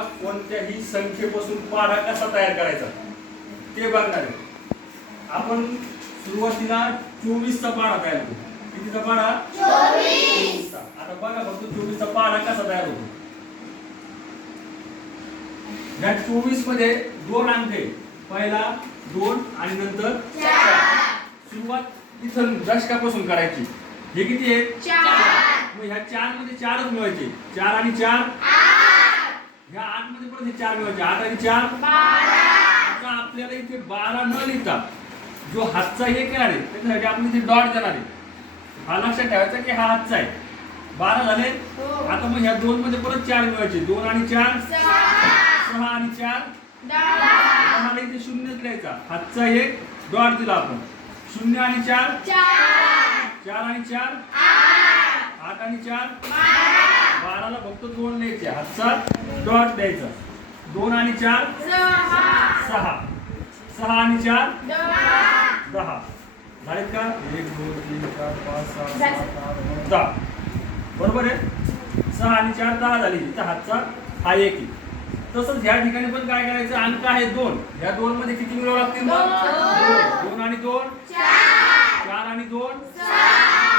कोणत्याही संख्येपासून पाढा कसा तयार करायचा ते बघणार आहे. आपण सुरुवातीला 24 चा पाढा तयार करू. कितीचा पाढा? 24 चा. आता बघा फक्त 24 चा पाढा कसा तयार होतो. या 24 मध्ये दोन अंक आहे. पहिला 2 आणि नंतर 4. सुरुवात इथून दशकापासून करायची. हे किती आहे? 4. मग ह्या 4 मध्ये 4च मिळवायचे. 4 आणि 4 ह्या 8 मध्ये पण 4 मिळवायचे. 8 आणि 4 12. आता आपल्याला इथे 12 न लिहिता जो हातचा एक येणार आहे त्याच्यासाठी आपण इथे डॉट देणार आहे. हा लक्षात ठेवायचा की हा हातचा आहे. 12 झाले. आता मग ह्या 2 मध्ये परत 4 मिळवायचे. 2 आणि 4 6 आणि 4 10. मला इथे 0 लिहायचा. हातचा एक डॉट दिला आपण. 0 आणि 4 4 आणि 4 8 आणि 4 12 ला फक्त 2 लिहायचे. हातचा डॉट द्यायचा. 2 आणि 4 6 6 आणि 4 10. झालेत का? 1 2 3 4 5 6 7 8 9 10. बरोबर आहे. 6 आणि 4 10 झाली. इथं हातचा हा एक आहे. तसंच ह्या ठिकाणी पण काय करायचं? अंक आहे 2. ह्या 2 मध्ये किती मिळवावं लागतील? 2 आणि 2 4 आणि 2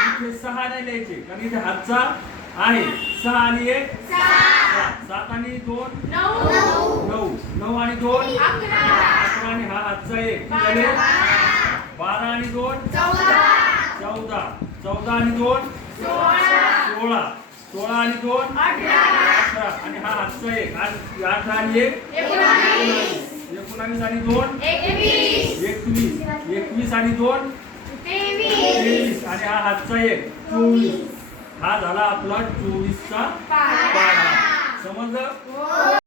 इथे 6 नाही लिहायचे कारण इथे हातचा आहे. 6 आणि 1 7 आणि 2 9 9 आणि 2 11 आणि हा हातचा एक झाले. 12 आणि 2 14 14 आणि 2 16 16 आणि 2 18 आणि हा हातचा एक 8 आणि 1 19 आणि 2 21 21 आणि 2 23 आणि हा हातचा एक 24. हा झाला आपला 24 चा पाढा. समजलं?